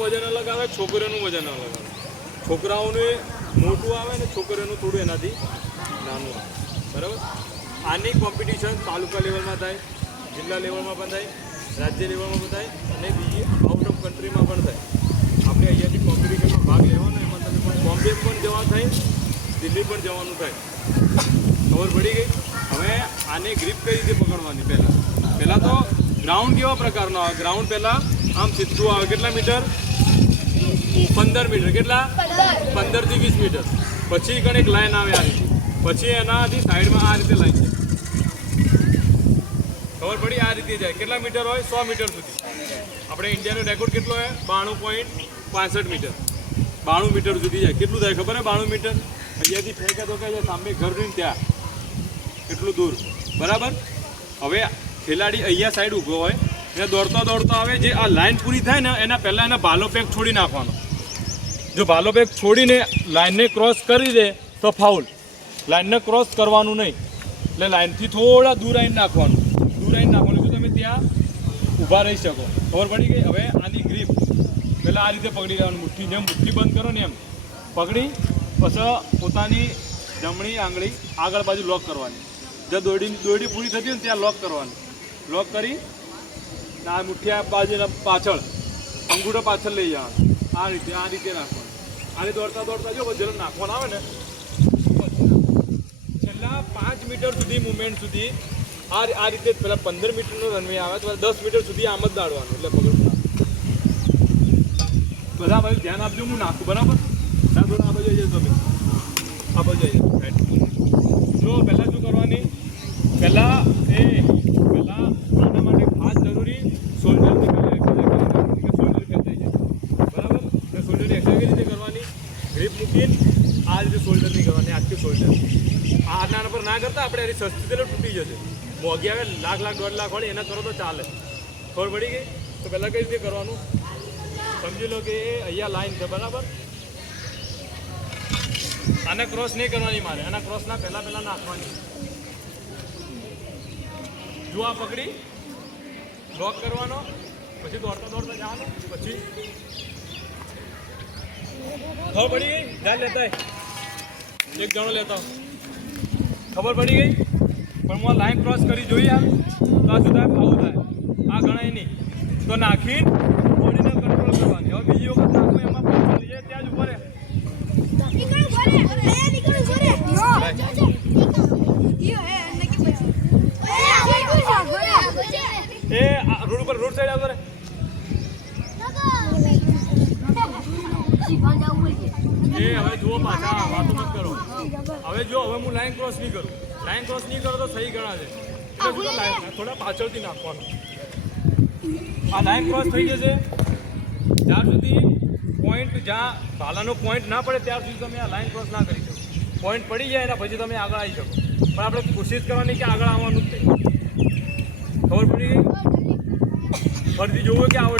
વજન અલગ આવે, છોકરીઓનું વજન અલગ આવે. છોકરાઓને મોટું આવે ને છોકરીઓનું થોડું એનાથી નાનું આવે. બરાબર. આની કોમ્પિટિશન તાલુકા લેવલમાં થાય, જિલ્લા લેવલમાં પણ થાય, રાજ્ય લેવલમાં પણ થાય અને બીજી આઉટ ઓફ કન્ટ્રીમાં પણ થાય. આપણે અહીંયાથી કોમ્પિટિશનમાં ભાગ લેવાનો, એમાં તમે પણ બોમ્બે પણ જવા થાય, દિલ્હી પણ જવાનું થાય. ખબર પડી ગઈ. હવે આને ગ્રીપ કઈ રીતે પકડવાની? પહેલાં તો ગ્રાઉન્ડ કેવા પ્રકારનો આવે? ગ્રાઉન્ડ પહેલાં આમ સીધું આવે. કેટલા મીટર? 15 મીટર. કેટલા? 15 થી 20 મીટર. પછી એક લાઈન આવે આ રીતે. પછી એનાથી સાઈડમાં આ રીતે લાઈન છે. ખબર પડી? આ રીતે જાય. કેટલા મીટર હોય? 100 મીટર સુધી. આપણે ઇન્ડિયાનો રેકોર્ડ કેટલો હોય? 92.65 મીટર. 92 મીટર સુધી જાય. કેટલું થાય ખબર હે? 92 મીટર. અહીંયાથી ફેંકે તો કે સામે ઘર નહીં ત્યાં એટલું દૂર. બરાબર. હવે ખેલાડી અહીંયા સાઈડ ઊભો હોય એને દોડતો આવે. જે આ લાઈન પૂરી થાય ને એના પહેલાં એને ભાલો પેક છોડી નાખવાનો. જો ભાલો પેક છોડીને લાઈનને ક્રોસ કરી દે તો ફાઉલ. લાઈનને ક્રોસ કરવાનું નહીં. એટલે લાઈનથી થોડા દૂર આવીને નાખવાનું. તો તમે ત્યાં ઊભા રહી શકો. ખબર પડી ગઈ. હવે આની ગ્રીપ પહેલાં આ રીતે પકડી લેવાનું. મુઠ્ઠી બંધ કરો ને એમ પકડી પછી પોતાની જમણી આંગળી આગળ બાજુ લોક કરવાની. જ્યાં દોરડી પૂરી થતી હોય ને ત્યાં લોક કરવાની. લોક કરી આ મુઠ્ઠી આ બાજુ પાછળ અંગૂઠો પાછળ લઈ જવાનું. આ રીતે નાખવાનું. આને દોડતા જો જરા નાખવાનું આવે ને છેલ્લા 5 મીટર સુધી મુવમેન્ટ સુધી આ રીતે પેલા 15 મીટરનો રનવે આવે તો 10 મીટર સુધી આમ જ દાડવાનું. એટલે પકડવું બધા બાજુ ધ્યાન આપજો. હું નાખું. બરાબર. ના થોડા આ બાજુ જઈએ તમે. આ બાજુ જઈએ. જો પહેલાં શું કરવાની? પહેલાં આના માટે ખાસ જરૂરી શોલ્ડરની શોલ્ડર ખેંચાઈ જાય. બરાબર. એટલે શોલ્ડરની એક્સરસાઇઝ રીતે કરવાની. ગ્રીપ મૂકીને આ રીતે શોલ્ડરની કરવાની. આખી શોલ્ડર આના પર ના કરતા આપણે એની સસ્તી તેલ તૂટી જશે. મોંઘી આવે લાખ 1.5 લાખ વાળી એના કરો તો ચાલે. ખબર પડી ગઈ. તો પહેલાં કઈ રીતે કરવાનું સમજી લો કે અહીંયા લાઈન છે. બરાબર. આને ક્રોસ નહીં કરવાની મારે. આના ક્રોસના પહેલાં નાખવાની. જો આ પકડી લોક કરવાનો. પછી દોડતા જવાનું. પછી ખબર પડી ગઈ. ધ્યાન લેતા એક જણો લેતા ખબર પડી ગઈ. પણ હું લાઈન ક્રોસ કરી જોઈએ તો આ જુદા આવું થાય. આ ગણાય નહીં. તો નાખીને બોડીને કંટ્રોલ કરવાની. હવે બીજી વખત નાખું એમાં પહોંચી જાય ત્યાં જ ઉપર રોડ સાઈડ આવતો રે. હવે જુઓ પાછા વાતો મત કરો. હવે હું લાઈન ક્રોસ નહીં કરું. લાઈન ક્રોસ નહીં કરો તો સહી ગણાશે. એટલે થોડા પાછળથી નાખવાનું. આ લાઈન ક્રોસ થઈ જશે જ્યાં સુધી પોઈન્ટ જ્યાં ભાલાનો પોઈન્ટ ના પડે ત્યાર સુધી તમે આ લાઈન ક્રોસ ના કરી શકો. પોઈન્ટ પડી જાય એના પછી તમે આગળ આવી શકો. પણ આપણે કોશિશ કરવાની કે આગળ આવવાનું જ નહીં. ખબર પડી ગઈ. ફરીથી જોવું કે આવડે